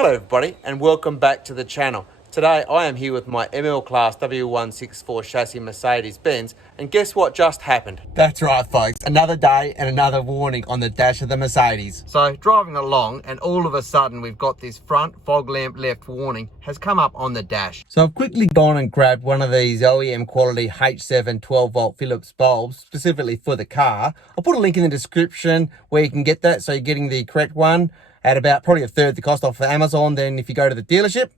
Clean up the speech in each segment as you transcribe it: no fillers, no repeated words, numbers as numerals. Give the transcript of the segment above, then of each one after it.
Hello everybody and welcome back to the channel. Today I am here with my ML class W164 chassis Mercedes-Benz, and guess what just happened? That's right folks, another day and another warning on the dash of the Mercedes. So driving along and all of a sudden we've got this front fog lamp left warning has come up on the dash. So I've quickly gone and grabbed one of these OEM quality H7 12 volt Philips bulbs specifically for the car. I'll put a link in the description where you can get that so you're getting the correct one at about probably a third the cost off of Amazon than if you go to the dealership.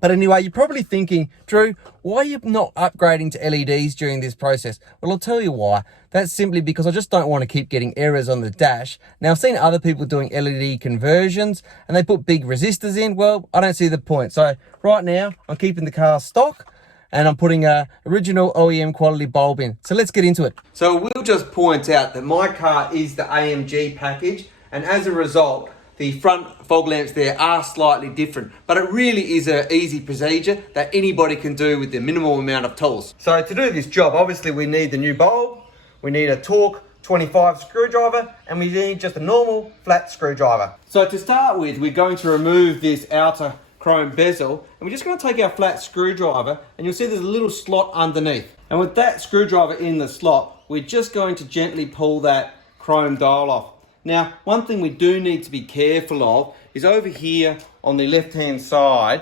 But anyway, you're probably thinking, Drew, why are you not upgrading to LEDs during this process? Well, I'll tell you why. That's simply because I just don't want to keep getting errors on the dash. Now, I've seen other people doing LED conversions and they put big resistors in. Well, I don't see the point. So right now, I'm keeping the car stock and I'm putting a original OEM quality bulb in. So let's get into it. So we'll just point out that my car is the AMG package, and as a result, the front fog lamps there are slightly different, but it really is an easy procedure that anybody can do with the minimal amount of tools. So to do this job, obviously we need the new bulb, we need a torque 25 screwdriver, and we need just a normal flat screwdriver. So to start with, we're going to remove this outer chrome bezel, and we're just going to take our flat screwdriver, and you'll see there's a little slot underneath. And with that screwdriver in the slot, we're just going to gently pull that chrome dial off. Now, one thing we do need to be careful of is over here on the left-hand side,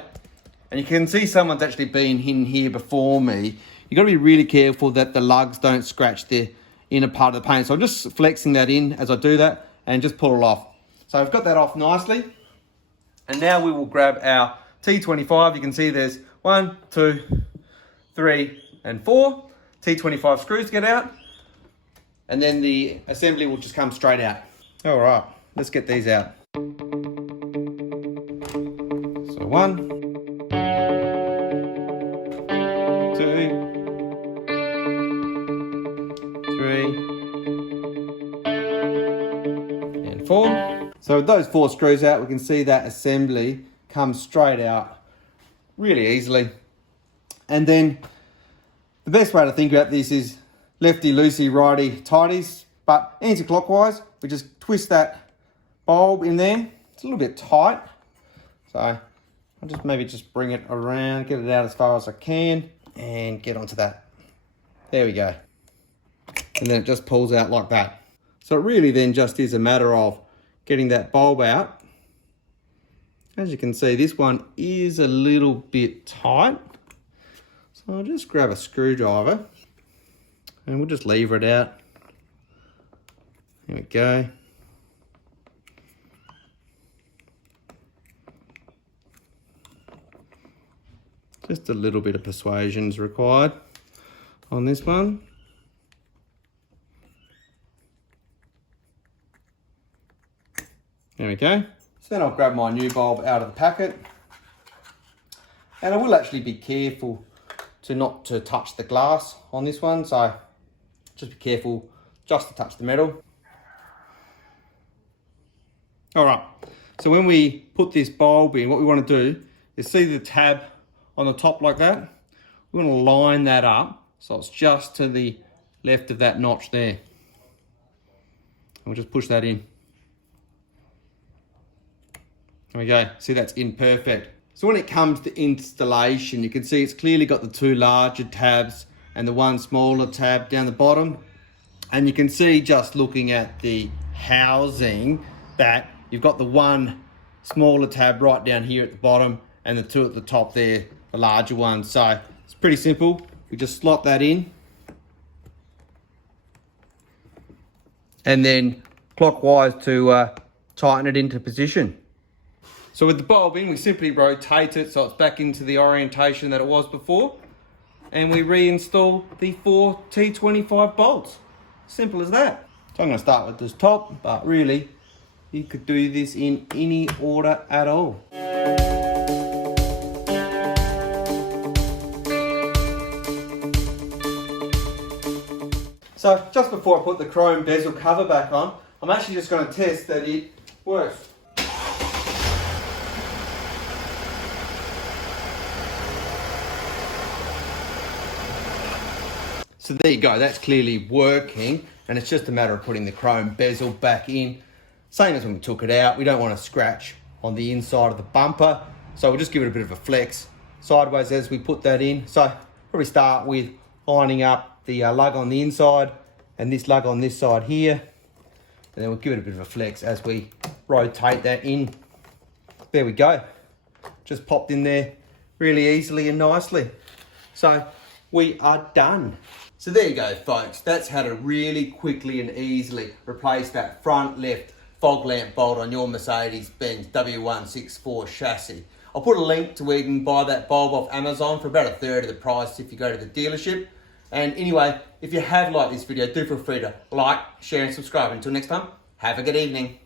and you can see someone's actually been in here before me. You've got to be really careful that the lugs don't scratch the inner part of the paint. So I'm just flexing that in as I do that and just pull it off. So I've got that off nicely. And now we will grab our T25. You can see there's 1, 2, 3, and 4 T25 screws to get out. And then the assembly will just come straight out. All right, let's get these out. So 1, 2, 3, and 4. So with those 4 screws out, we can see that assembly comes straight out really easily. And then the best way to think about this is lefty loosey, righty tighties, but anti-clockwise. We just twist that bulb in there. It's a little bit tight, so I'll just maybe just bring it around, get it out as far as I can, and get onto that. There we go. And then it just pulls out like that. So it really then just is a matter of getting that bulb out. As you can see, this one is a little bit tight. So I'll just grab a screwdriver and we'll just lever it out. There we go. Just a little bit of persuasion is required on this one. There we go. So then I'll grab my new bulb out of the packet. And I will actually be careful not to touch the glass on this one. So just be careful just to touch the metal. All right, so when we put this bulb in, what we want to do is see the tab on the top like that. We want to line that up so it's just to the left of that notch there. And we'll just push that in. There we go, see that's in perfect. So when it comes to installation, you can see it's clearly got the 2 larger tabs and the 1 smaller tab down the bottom. And you can see just looking at the housing that you've got the 1 smaller tab right down here at the bottom and the 2 at the top there, the larger one. So it's pretty simple. We just slot that in and then clockwise to tighten it into position. So with the bulb in, we simply rotate it so it's back into the orientation that it was before, and we reinstall the 4 T25 bolts. Simple as that. So I'm going to start with this top, but really you could do this in any order at all. So just before I put the chrome bezel cover back on, I'm actually just going to test that it works. So there you go, that's clearly working, and it's just a matter of putting the chrome bezel back in. Same as when we took it out, we don't want to scratch on the inside of the bumper. So we'll just give it a bit of a flex sideways as we put that in. So probably start with lining up the lug on the inside and this lug on this side here. And then we'll give it a bit of a flex as we rotate that in. There we go. Just popped in there really easily and nicely. So we are done. So there you go, folks. That's how to really quickly and easily replace that front left fog lamp bolt on your Mercedes-Benz W164 chassis. I'll put a link to where you can buy that bulb off Amazon for about a third of the price if you go to the dealership. And anyway, if you have liked this video, do feel free to like, share and subscribe. Until next time, have a good evening.